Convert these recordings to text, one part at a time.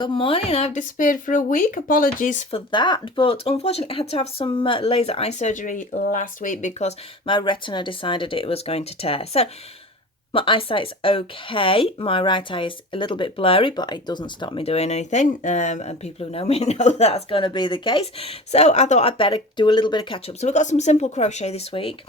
Good morning. I've disappeared for a week. Apologies for that, but unfortunately, I had to have some laser eye surgery last week because my retina decided it was going to tear. So my eyesight's okay. My right eye is a little bit blurry, but it doesn't stop me doing anything. And people who know me know that's going to be the case. So I thought I'd better do a little bit of catch up. So we've got some simple crochet this week.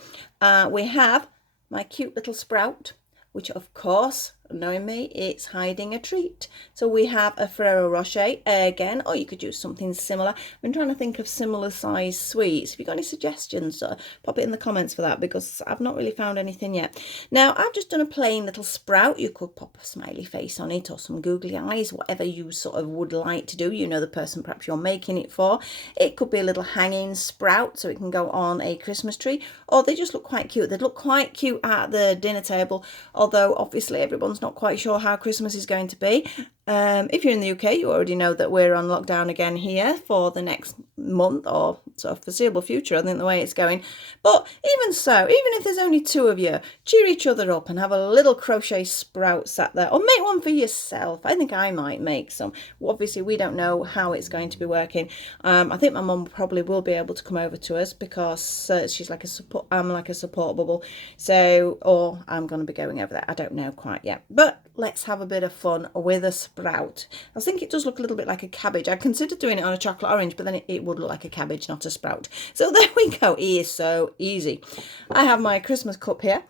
We have my cute little sprout, which of course, knowing me, it's hiding a treat. So we have a Ferrero Rocher again, or you could use something similar. I've been trying to think of similar size sweets. If you've got any suggestions, pop it in the comments for that because I've not really found anything yet. Now, I've just done a plain little sprout. You could pop a smiley face on it or some googly eyes, whatever you sort of would like to do. You know the person perhaps you're making it for. It could be a little hanging sprout so it can go on a Christmas tree, or they just look quite cute. They'd look quite cute at the dinner table, although obviously everyone's not quite sure how Christmas is going to be. If you're in the UK, you already know that we're on lockdown again here for the next month or sort of foreseeable future, I think the way it's going. But even so, even if there's only two of you, cheer each other up and have a little crochet sprout sat there, or make one for yourself. I think I might make some. Obviously, we don't know how it's going to be working. I think my mum probably will be able to come over to us because she's like a support. I'm like a support bubble. So, or I'm going to be going over there. I don't know quite yet. But let's have a bit of fun with a sprout. I think it does look a little bit like a cabbage. I considered doing it on a chocolate orange, but then it would look like a cabbage, not a sprout. So there we go. It is so easy. I have my Christmas cup here.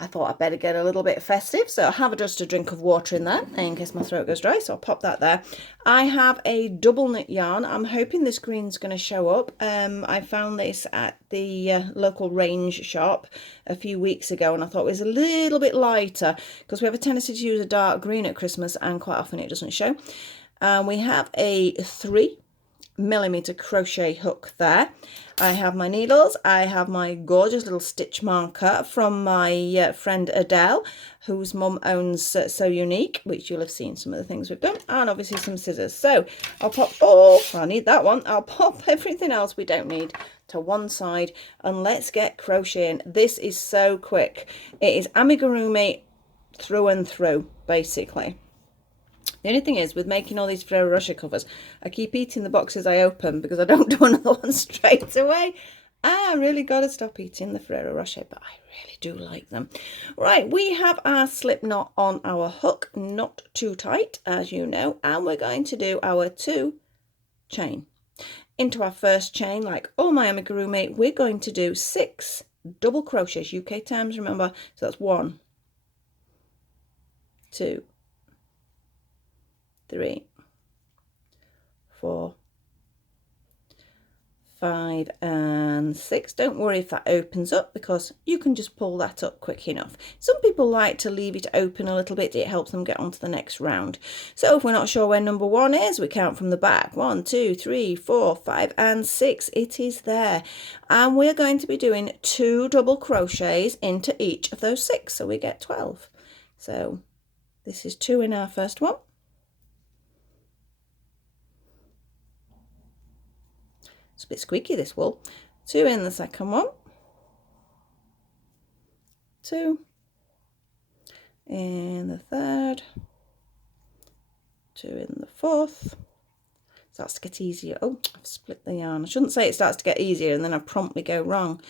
I thought I'd better get a little bit festive, so I have just a drink of water in there in case my throat goes dry, so I'll pop that there. I have a double knit yarn. I'm hoping this green's going to show up. I found this at the local range shop a few weeks ago, and I thought it was a little bit lighter because we have a tendency to use a dark green at Christmas, and quite often it doesn't show. We have a 3mm crochet hook there. I have my needles. I have my gorgeous little stitch marker from my friend Adele, whose mum owns So Unique, which you'll have seen some of the things we've done, and obviously some scissors. So I'll pop, I need that one. I'll pop everything else we don't need to one side and let's get crocheting. This is so quick. It is amigurumi through and through, basically. The only thing is, with making all these Ferrero Rocher covers, I keep eating the boxes I open because I don't do another one straight away. I really got to stop eating the Ferrero Rocher, but I really do like them. Right, we have our slip knot on our hook, not too tight, as you know, and we're going to do our 2 chain. Into our first chain, like all my amigurumi, we're going to do 6 double crochets, UK terms, remember. So that's 1, 2, 3, 4, 5 and 6. Don't worry if that opens up because you can just pull that up quick enough. Some people like to leave it open a little bit. It helps them get on to the next round. So if we're not sure where number 1 is, we count from the back. 1, 2, 3, 4, 5 and 6. It is there. And we're going to be doing 2 double crochets into each of those 6. So we get 12. So this is 2 in our first one. It's a bit squeaky, this wool. 2 in the second one. 2 in the third. 2 in the fourth. Starts to get easier. Oh, I've split the yarn. I shouldn't say it starts to get easier and then I promptly go wrong.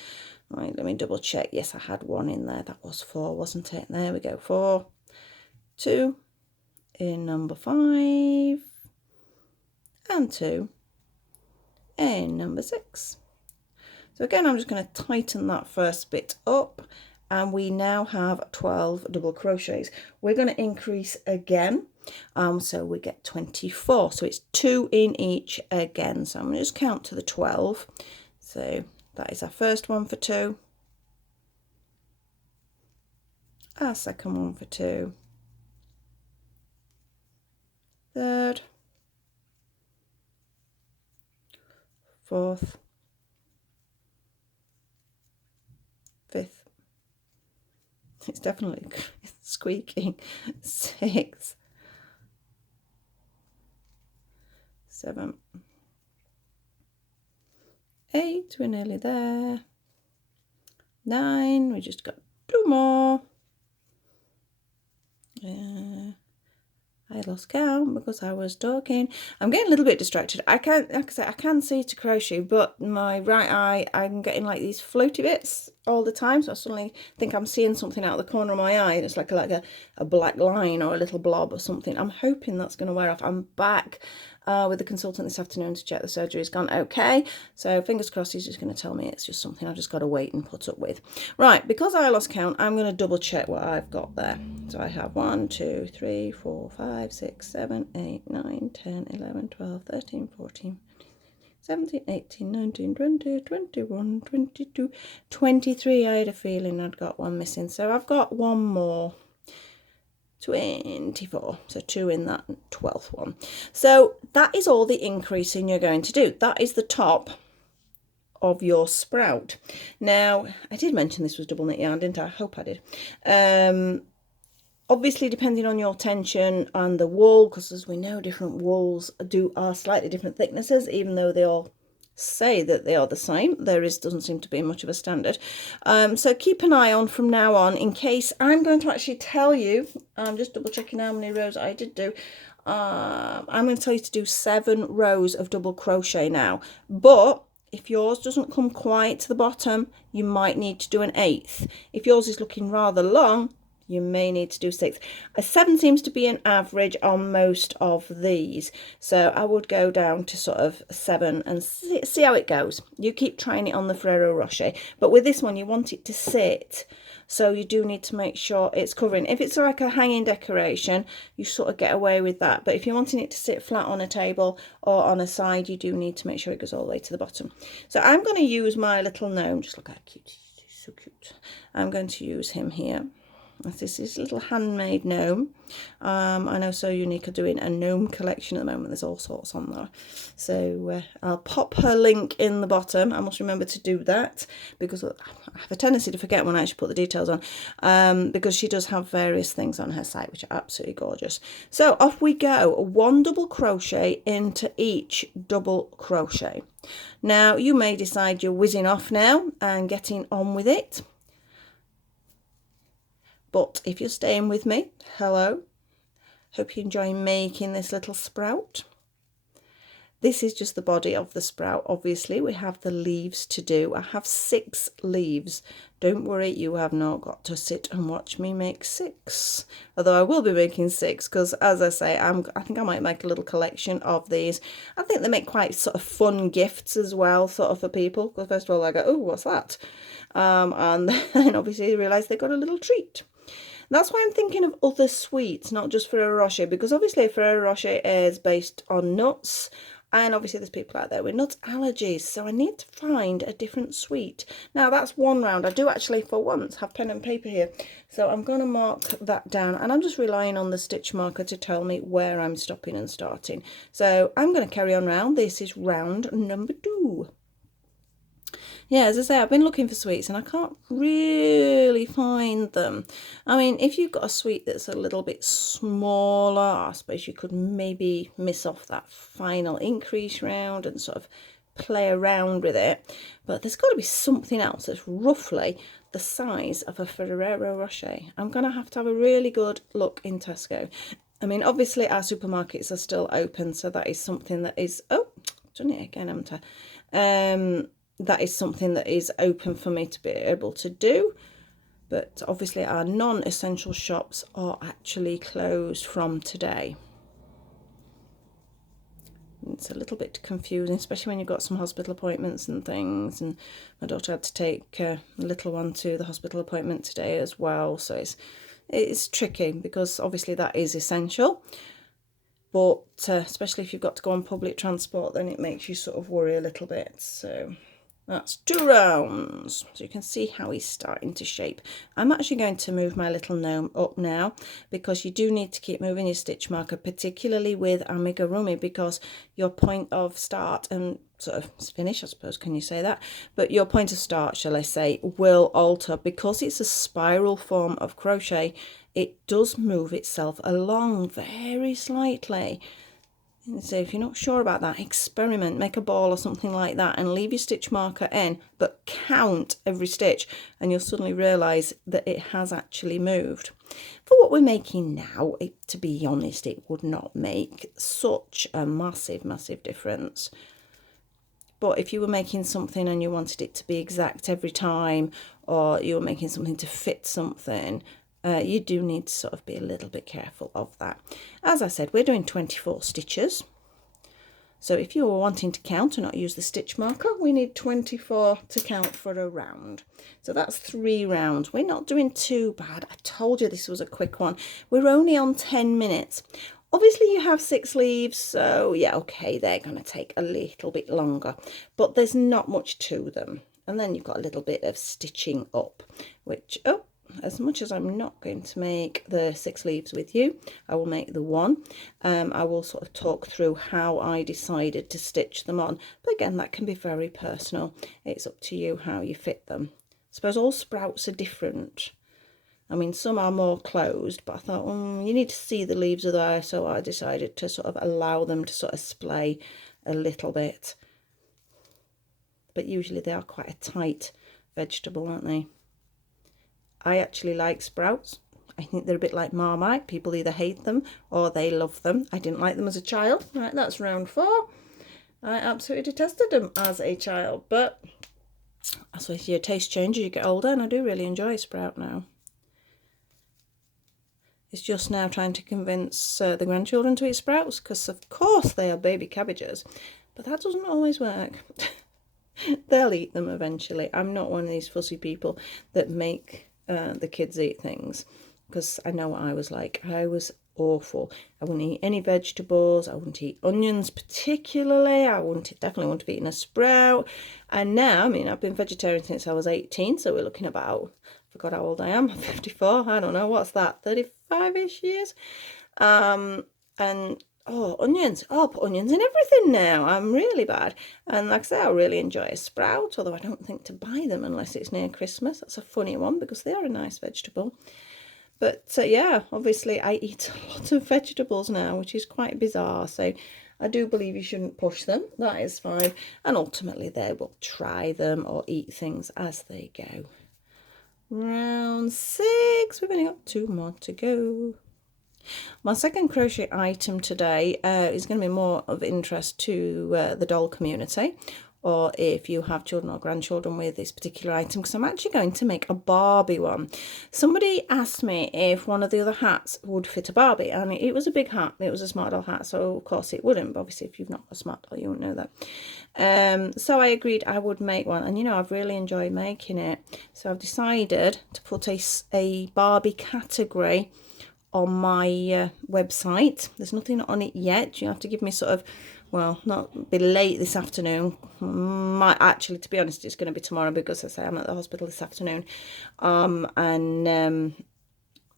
Right, let me double check. Yes, I had 1 in there. That was 4, wasn't it? There we go. 4. 2 in number 5. And 2 in number 6. So again, I'm just going to tighten that first bit up, and we now have 12 double crochets. We're going to increase again, so we get 24. So it's 2 in each again. So I'm going to just count to the 12. So that is our first one for 2, our second one for 2, third, fourth, fifth. It's definitely squeaking. 6, 7, 8. We're nearly there. 9. We just got 2 more. I lost count because I was talking. I'm getting a little bit distracted. I can't, like I say, I can see to crochet, but my right eye, I'm getting like these floaty bits all the time. So I suddenly think I'm seeing something out of the corner of my eye. It's like a black line or a little blob or something. I'm hoping that's going to wear off. I'm back with the consultant this afternoon to check the surgery's gone okay. So fingers crossed he's just going to tell me it's just something I've just got to wait and put up with. Right, because I lost count, I'm going to double check what I've got there. So I have 1, 2, 3, 4, 5, 6, 7, 8, 9, 10, 11, 12, 13, 14, 17, 18, 19, 20, 21, 22, 23. I had a feeling I'd got one missing. So I've got one more. 24, so 2 in that 12th one. So that is all the increasing you're going to do. That is the top of your sprout. Now, I did mention this was double knit yarn, didn't I? I hope I did. Obviously, depending on your tension and the wool, because as we know, different wools are slightly different thicknesses, even though they all say that they are the same. Doesn't seem to be much of a standard. So keep an eye on from now on in case I'm going to actually tell you. I'm just double checking how many rows I did do. I'm going to tell you to do 7 rows of double crochet now, but if yours doesn't come quite to the bottom, you might need to do an 8th. If yours is looking rather long, you may need to do 6. A 7 seems to be an average on most of these, so I would go down to sort of 7 and see how it goes. You keep trying it on the Ferrero Rocher, but with this one you want it to sit, so you do need to make sure it's covering. If it's like a hanging decoration, you sort of get away with that, but if you're wanting it to sit flat on a table or on a side, you do need to make sure it goes all the way to the bottom. So I'm going to use my little gnome. Just look how cute, he's so cute. I'm going to use him here. This is a little handmade gnome. I know So Unique are doing a gnome collection at the moment. There's all sorts on there. So I'll pop her link in the bottom. I must remember to do that because I have a tendency to forget when I actually put the details on, because she does have various things on her site which are absolutely gorgeous. So off we go. 1 double crochet into each double crochet. Now you may decide you're whizzing off now and getting on with it. But if you're staying with me, hello. Hope you enjoy making this little sprout. This is just the body of the sprout. Obviously, we have the leaves to do. I have 6 leaves. Don't worry, you have not got to sit and watch me make 6. Although I will be making 6 because, as I say, I think I might make a little collection of these. I think they make quite sort of fun gifts as well, sort of for people. Because first of all, I go, oh, what's that? And then obviously you realise they got a little treat. That's why I'm thinking of other sweets, not just Ferrero Rocher, because obviously Ferrero Rocher is based on nuts, and obviously there's people out there with nut allergies, so I need to find a different sweet. Now that's one round. I do actually for once have pen and paper here, so I'm going to mark that down, and I'm just relying on the stitch marker to tell me where I'm stopping and starting. So I'm going to carry on round. This is round number 2. Yeah, as I say, I've been looking for sweets and I can't really find them. I mean, if you've got a sweet that's a little bit smaller, I suppose you could maybe miss off that final increase round and sort of play around with it. But there's got to be something else that's roughly the size of a Ferrero Rocher. I'm going to have a really good look in Tesco. I mean, obviously our supermarkets are still open, so that is something that is... Oh, done it again, haven't I? That is something that is open for me to be able to do, but obviously our non-essential shops are actually closed from today. It's a little bit confusing, especially when you've got some hospital appointments and things, and my daughter had to take a little one to the hospital appointment today as well, so it's tricky because obviously that is essential. But especially if you've got to go on public transport, then it makes you sort of worry a little bit. So that's 2 rounds. So you can see how he's starting to shape. I'm actually going to move my little gnome up now, because you do need to keep moving your stitch marker, particularly with amigurumi, because your point of start and sort of finish, I suppose, can you say that? But your point of start, shall I say, will alter. Because it's a spiral form of crochet, it does move itself along very slightly. So if you're not sure about that, experiment, make a ball or something like that and leave your stitch marker in, but count every stitch and you'll suddenly realise that it has actually moved. For what we're making now, to be honest, it would not make such a massive, massive difference. But if you were making something and you wanted it to be exact every time, or you were making something to fit something, you do need to sort of be a little bit careful of that. As I said, we're doing 24 stitches. So if you were wanting to count and not use the stitch marker, we need 24 to count for a round. So that's 3 rounds. We're not doing too bad. I told you this was a quick one. We're only on 10 minutes. Obviously you have 6 leaves, so yeah, okay, they're going to take a little bit longer, but there's not much to them. And then you've got a little bit of stitching up, which, as much as I'm not going to make the 6 leaves with you, I will make the one. I will sort of talk through how I decided to stitch them on. But again, that can be very personal. It's up to you how you fit them. I suppose all sprouts are different. I mean, some are more closed, but I thought, you need to see the leaves are there. So I decided to sort of allow them to sort of splay a little bit. But usually they are quite a tight vegetable, aren't they? I actually like sprouts. I think they're a bit like Marmite. People either hate them or they love them. I didn't like them as a child. Right, that's round 4. I absolutely detested them as a child. But I suppose your taste changes as you get older, and I do really enjoy sprout now. It's just now trying to convince the grandchildren to eat sprouts, because of course they are baby cabbages. But that doesn't always work. They'll eat them eventually. I'm not one of these fussy people that make the kids eat things, because I know what I was like. I was awful. I wouldn't eat any vegetables. I wouldn't eat onions particularly. I definitely wouldn't have eaten a sprout. And now, I mean, I've been vegetarian since I was 18, so we're looking about, I forgot how old I am, 54, I don't know, what's that, 35-ish years? And onions. Oh, I'll put onions in everything now. I'm really bad. And like I say, I really enjoy a sprout, although I don't think to buy them unless it's near Christmas. That's a funny one because they are a nice vegetable. But yeah, obviously I eat a lot of vegetables now, which is quite bizarre. So I do believe you shouldn't push them. That is fine. And ultimately they will try them or eat things as they go. Round 6. We've only got 2 more to go. My second crochet item today is going to be more of interest to the doll community, or if you have children or grandchildren with this particular item, because I'm actually going to make a Barbie one. Somebody asked me if one of the other hats would fit a Barbie, and it was a big hat. It was a smart doll hat, so of course it wouldn't, but obviously if you've not got a smart doll you wouldn't know that. So I agreed I would make one, and you know, I've really enjoyed making it. So I've decided to put a Barbie category on my website. There's nothing on it yet. You have to give me sort of, well, not be late this afternoon. Might actually, to be honest, it's going to be tomorrow, because I say I'm at the hospital this afternoon.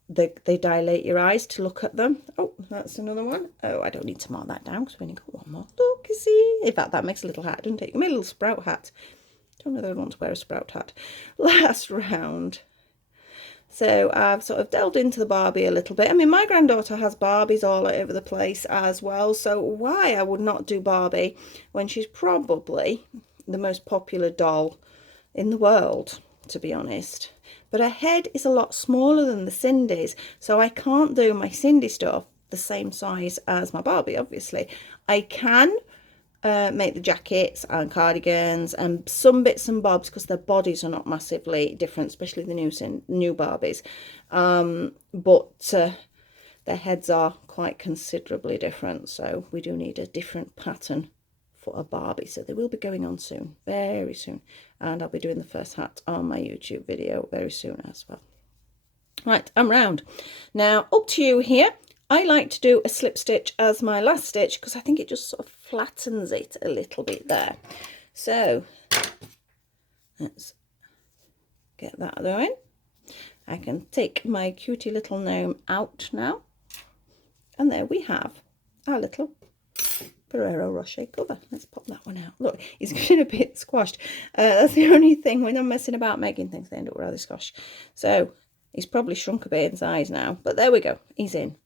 They dilate your eyes to look at them. Oh, that's another one. Oh, I don't need to mark that down because we've only got one more. Look, you see. In fact, that makes a little hat, doesn't it? You made a little sprout hat. Don't know that I want to wear a sprout hat. Last round. So I've sort of delved into the Barbie a little bit. I mean, my granddaughter has Barbies all over the place as well. So why I would not do Barbie when she's probably the most popular doll in the world, to be honest. But her head is a lot smaller than the Cindy's. So I can't do my Cindy stuff the same size as my Barbie, obviously. I can make the jackets and cardigans and some bits and bobs, because their bodies are not massively different, especially the new Barbies, but their heads are quite considerably different, so we do need a different pattern for a Barbie. So they will be going on soon, very soon, and I'll be doing the first hat on my YouTube video very soon as well. Right, I'm round now. Up to you here. I like to do a slip stitch as my last stitch because I think it just sort of flattens it a little bit there. So let's get that going. I can take my cutie little gnome out now. And there we have our little Ferrero Rocher cover. Let's pop that one out. Look, he's getting a bit squashed. That's the only thing when I'm messing about making things, they end up rather squashed. So he's probably shrunk a bit in size now, but there we go. He's in.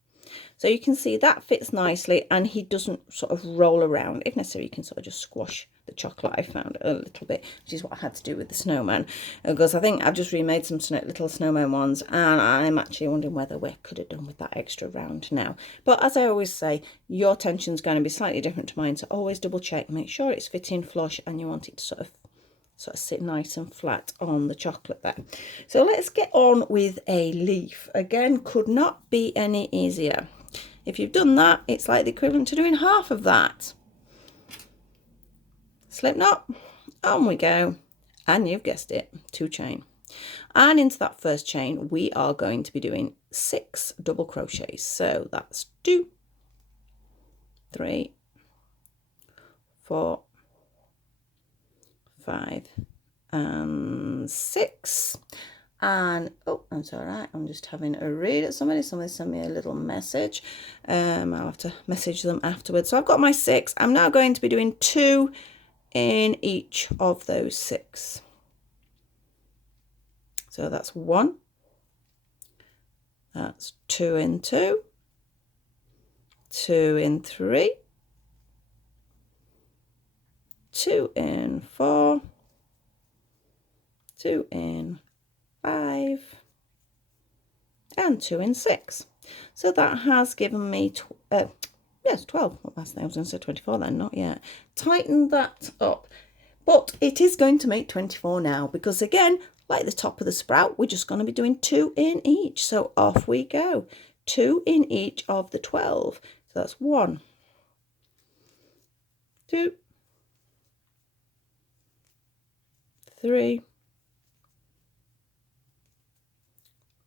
So you can see that fits nicely, and he doesn't sort of roll around. If necessary, you can sort of just squash the chocolate, I found, a little bit, which is what I had to do with the snowman, because I think I've just remade some little snowman ones, and I'm actually wondering whether we could have done with that extra round now. But as I always say, your tension's going to be slightly different to mine, so always double check, make sure it's fitting flush, and you want it to sort of sit nice and flat on the chocolate there. So let's get on with a leaf. Again, could not be any easier. If you've done that, it's like the equivalent to doing half of that. Slip knot, on we go, and you've guessed it, 2 chain. And into that first chain, we are going to be doing 6 double crochets. So that's 2, 3, 4, 5, and 6. And oh, that's all right, I'm just having a read at somebody sent me a little message. I'll have to message them afterwards. So I've got my 6. I'm now going to be doing 2 in each of those 6. So that's 1, that's 2 in 2, 2 in 3, 2 in 4, 2 in 5, and 2 in 6. So that has given me yes, 12. What last thing? I was going to say 24 then, not yet. Tighten that up. But it is going to make 24 now, because again, like the top of the sprout, we're just going to be doing 2 in each. So off we go. 2 in each of the 12. So that's 1, 2, 3,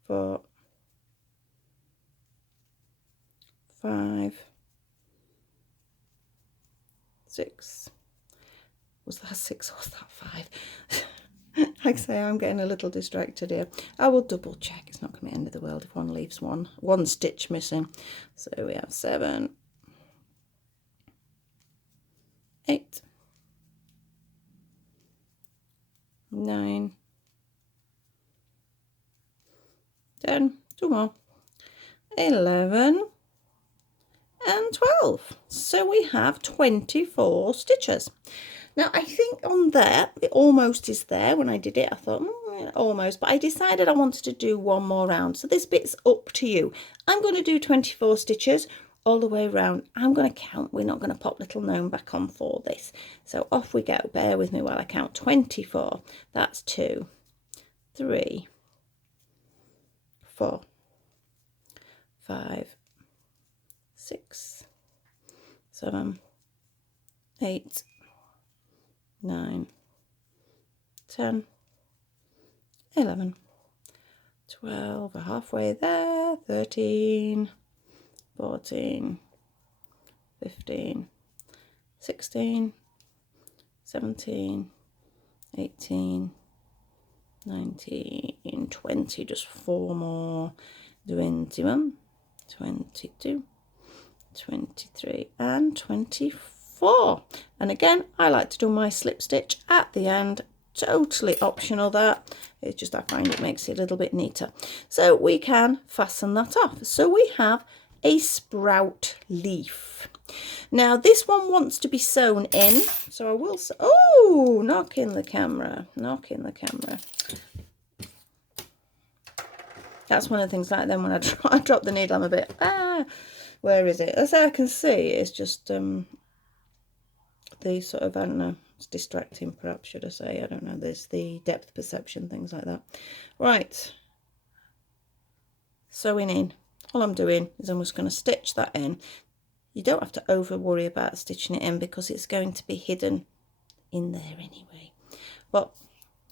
4, 5, 6. Was that 6 or was that 5? Like I say, I'm getting a little distracted here. I will double check. It's not going to be the end of the world if one leaves one stitch missing. So we have 7, 8, 9, 10, 2 more, 11, and 12. So we have 24 stitches. Now I think on there, it almost is there. When I did it, I thought, almost, but I decided I wanted to do one more round. So this bit's up to you. I'm going to do 24 stitches all the way around. I'm going to count. We're not going to pop little gnome back on for this. So off we go. Bear with me while I count. 24. That's 2, 3, 4, 5, 6, 7, 8, 9, 10, 11, 12, we're halfway there, 13, 14, 15, 16, 17, 18, 19, 20, just 4 more, 21, 22, 23, and 24. And again, I like to do my slip stitch at the end. Totally optional, that. It's just I find it makes it a little bit neater. So we can fasten that off. So we have a sprout leaf. Now this one wants to be sewn in, so I will say, oh, knocking the camera. That's one of the things like then when I drop the needle, I'm a bit, where is it? As I can see, it's just the sort of, I don't know, it's distracting perhaps, should I say, I don't know, there's the depth perception, things like that. Right, sewing in. All I'm doing is I'm just going to stitch that in. You don't have to over worry about stitching it in because it's going to be hidden in there anyway. But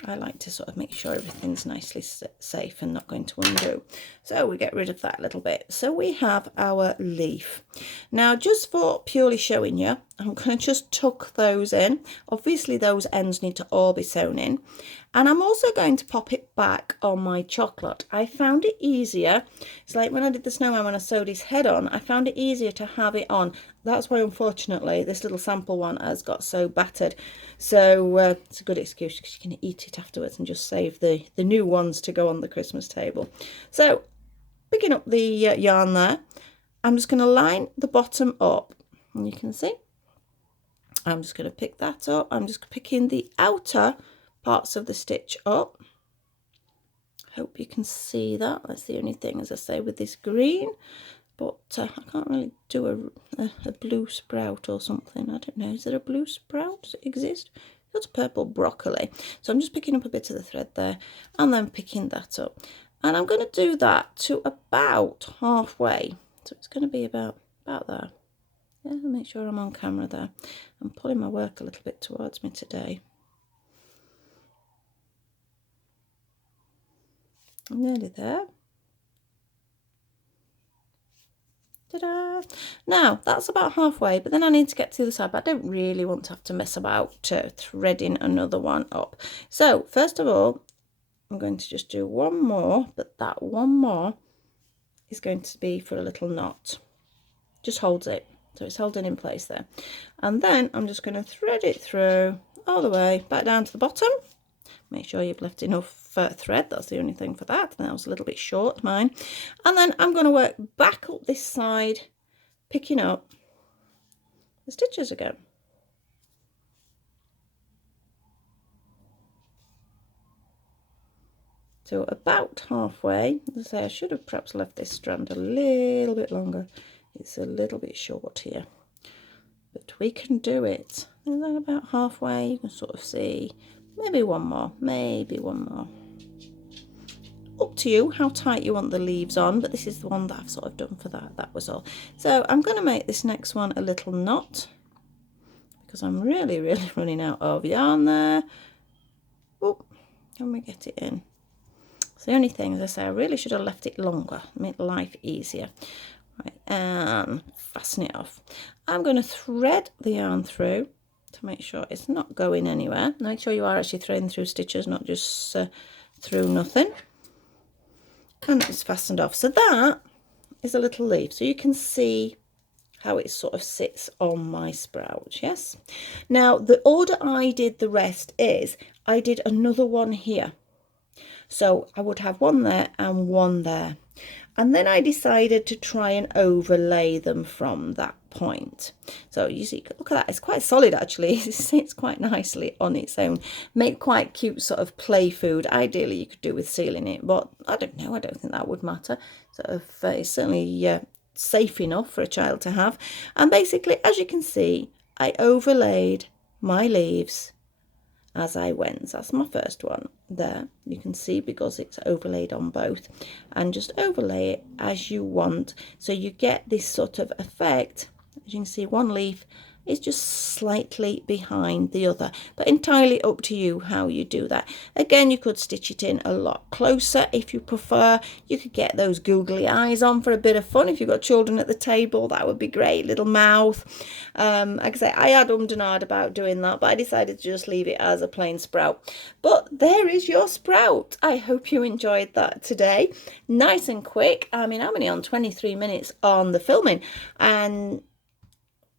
I like to sort of make sure everything's nicely safe and not going to undo. So we get rid of that little bit. So we have our leaf. Now just for purely showing you, I'm going to just tuck those in. Obviously those ends need to all be sewn in. And I'm also going to pop it back on my chocolate. I found it easier. It's like when I did the snowman, when I sewed his head on, I found it easier to have it on. That's why, unfortunately, this little sample one has got so battered. So it's a good excuse because you can eat it afterwards and just save the new ones to go on the Christmas table. So picking up the yarn there, I'm just going to line the bottom up, and you can see I'm just going to pick that up. I'm just picking the outer parts of the stitch up. Hope you can see that. That's the only thing, as I say, with this green, but I can't really do a blue sprout or something. I don't know, is there a blue sprout? Does it exist? That's purple broccoli. So I'm just picking up a bit of the thread there and then picking that up, and I'm going to do that to about halfway. So it's going to be about there. Yeah, make sure I'm on camera there. I'm pulling my work a little bit towards me today. I'm nearly there. Ta-da! Now that's about halfway, but then I need to get to the other side, but I don't really want to have to mess about threading another one up. So first of all, I'm going to just do one more, but that one more is going to be for a little knot. Just holds it, so it's holding in place there. And then I'm just going to thread it through all the way back down to the bottom. Make sure you've left enough thread, that's the only thing for that. That was a little bit short, mine. And then I'm going to work back up this side, picking up the stitches again. So about halfway. As I say, I should have perhaps left this strand a little bit longer. It's a little bit short here, but we can do it. And then about halfway, you can sort of see maybe one more, Up to you how tight you want the leaves on, but this is the one that I've sort of done for that was all. So I'm going to make this next one a little knot because I'm really running out of yarn there. Oh, can we get it in? It's the only thing, as I say, I really should have left it longer, make life easier. Right, and fasten it off. I'm going to thread the yarn through to make sure it's not going anywhere. Make sure you are actually threading through stitches, not just through nothing. And it's fastened off. So that is a little leaf. So you can see how it sort of sits on my sprout, yes? Now, the order I did the rest is I did another one here. So I would have one there and one there. And then I decided to try and overlay them from that point. So you see, look at that, it's quite solid actually. It sits quite nicely on its own. Make quite cute sort of play food. Ideally you could do with sealing it, but I don't know, I don't think that would matter. Sort of it's certainly safe enough for a child to have. And basically, as you can see, I overlaid my leaves as I went. That's my first one there, you can see, because it's overlaid on both, and just overlay it as you want, so you get this sort of effect. As you can see, one leaf is just slightly behind the other, but entirely up to you how you do that. Again, you could stitch it in a lot closer if you prefer. You could get those googly eyes on for a bit of fun. If you've got children at the table, that would be great. Little mouth. Like I say, I had ummed and ahed about doing that, but I decided to just leave it as a plain sprout. But there is your sprout. I hope you enjoyed that today. Nice and quick. I mean, I'm only on 23 minutes on the filming, and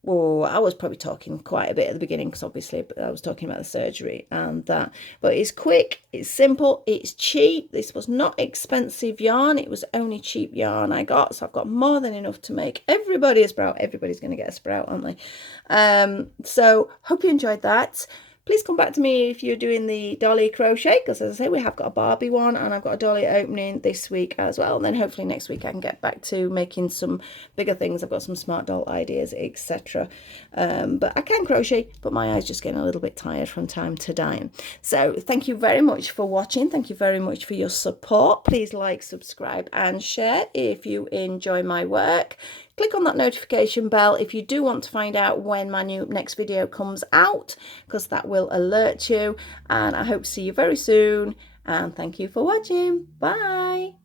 well, I was probably talking quite a bit at the beginning because obviously I was talking about the surgery and that. But it's quick, it's simple, it's cheap. This was not expensive yarn. It was only cheap yarn I got. So I've got more than enough to make everybody a sprout. Everybody's going to get a sprout, aren't they? So hope you enjoyed that. Please come back to me if you're doing the dolly crochet, because as I say, we have got a Barbie one and I've got a dolly opening this week as well. And then hopefully next week I can get back to making some bigger things. I've got some smart doll ideas, etc. But I can crochet, but my eye's just getting a little bit tired from time to time. So thank you very much for watching. Thank you very much for your support. Please like, subscribe and share if you enjoy my work. Click on that notification bell if you do want to find out when my next video comes out, because that will alert you. And I hope to see you very soon. And thank you for watching. Bye.